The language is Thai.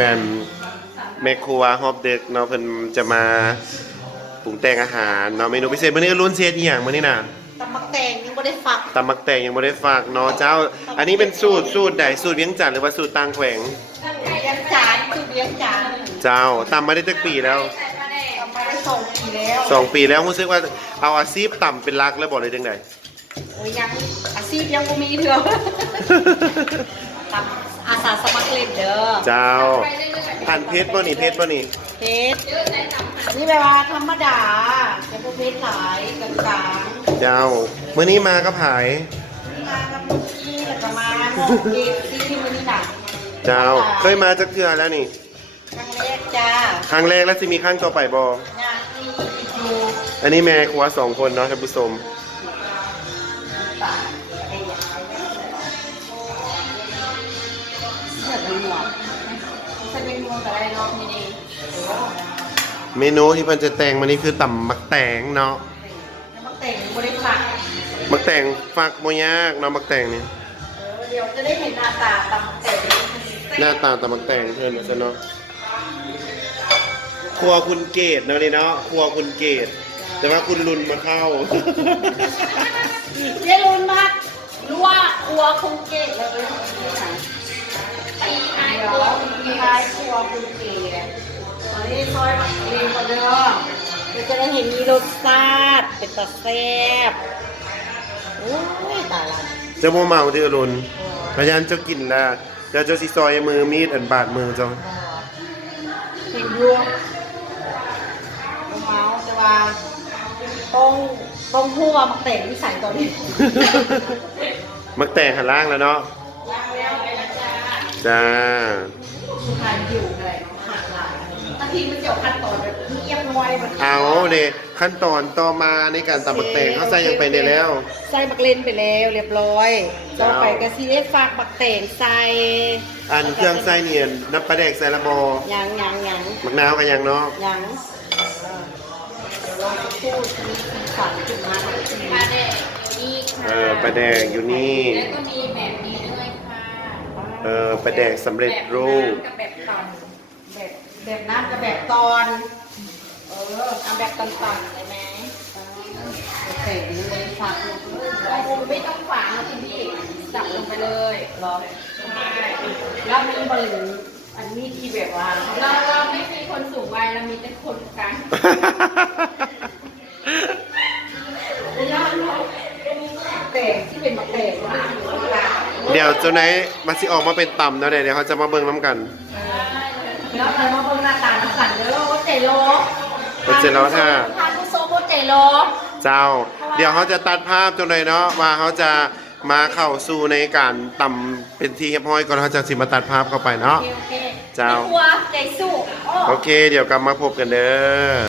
แม่นแม่ครัวฮอบเด็กเนาะเพิ่นจะมาปรุงแต่งอาหารเนาะเมนูพิเศษมื้อนี้ลุ้นเสียดอีหยังมื้อนี้น่ะตำมักแตงยังไม่ได้ฝักตำมักแตงยังบ่ได้ฝากเนาะเจ้า อันนี้เป็นสูตรใดสูตรเวียงจันทน์หรือว่าสูตรต่างแขวงเลี้ยงจานคือเลี้ยงจาน เจ้าตำมาได้จักปีแล้วทำมาได้2 ปีแล้ว 2 ปีแล้วรู้สึกว่าเอาอาชีพตำเป็นหลักแล้วบ่ได้จังได๋โอ้ยยังอาชีพยังบ่มีเถอะตำอาสาสมัครเล่นเด้อเจ้าทานเพชรบ่นี่เพชรบ่นี่เพชรนี่แปลว่าธรรมดาแต่พวกเพชรหลายกลาง เจ้ามื้อนี้มากับไผๆนี่มากับมุกกี้แล้วก็มาหมกเด็กที่มื้อนี้น่ะเจ้าเคยมาจักเทื่อแล้วนี่ครั้งแรกจ้าครั้งแรกแล้วสิมีครั้งต่อไปบ่งานที่อยู่ อันนี้แม่ครัว2คนเนาะท่านผู้ชมป่าไอ้เนี่ยเกิดเป็นหมอกเป็นหมอกอะไรเนาะนี่ดีเมนูที่เพิ่นจะแต่งมานี่คือตำมักแตงเนาะมักแต่งบริษัทมักแตงฟักบ่ยากเนาะมักแตงนี่เดี๋ยวจะได้เห็นหน้าตาตำมักแต่งหน้าตาตำมักแตงเพิ่นว่าซั่นเนาะครัวคุณเกตเนาะนี่เนาะครัวคุณเกตแต่ว่าคุณลุนมาเข้า เยลุนมากรู้ว่าครัวคุณเกตเลยตีไอ้ครัวตีไอ้ครัวคุณเกตอันนี้ซอยมักเองก่อนเด้อเราจะได้เห็นมีรสชาติเป็นตาแซ่บโอ้ยตายละจะบ่เมาเด้อลุนพยานเจ้ากินแล้วเดี๋ยวเจ้าสิซอยมือมีดอันบาดมือเจ้าเห็นอยู่เมาจะว่าต้องหัวมักแต่งที่ใส่ตอนนี้ มักแตงหันล่างแล้วเนาะล้างแล้วจ้าสุดท้ายอยู่เลยหักหลายบางทีมันเกี่ยวขั้นตอนแบบเงียบน้อยมันเอาเด้ขั้นตอนต่อมาในการตำมักแตงเขาใส่ยังไปได้แล้วใส่มักเลนไปแล้วเรียบร้อยต่อไปก็ซีเอฟฝากมักแต่งใส่อันเครื่องใส่เนียนน้ำปลาแดกใส่ละบอยังมักนาวกันยังเนาะยังเราจะพูดมีสีสันขึ้นมาปลาแดกนี่ค่ะปลาแดกอยู่นี่แล้วก็มีแบบนี้ด้วยค่ะปลาแดกสำเร็จรูปแบบน้ำกับแบบตอนแบบน้ำกับแบบตอนเอาแบบตอนๆเลยไหมโอเคเลยฝากไม่ต้องฝากนะพี่จับลงไปเลยรอแล้วมีบริเวณอันนี้ที่แบบว่าเราไม่มีคนสูงวัยเรามีแต่คนกลางเตะที่เป็นเตะเดี๋ยวเจ้าไหนมาสิออกมาเป็นต่ำเนาะเดี๋ยวเขาจะมาเบิ่งน้ำกันแล้วใครมาเบิ่งหน้าตาน้ำกันเด้อว่าเจโลถ้าทานผู้โซโบเจโลเจ้าเดี๋ยวเขาจะตัดภาพจนเลยเนาะว่าเขาจะมาเข้าสู่ในการต่ำเป็นที่เรียบร้อยก่อนเขาจะสิมาตัดภาพเข้าไปเนาะเจ้าใจสู้โอเคเดี๋ยวกลับมาพบกันเด้อ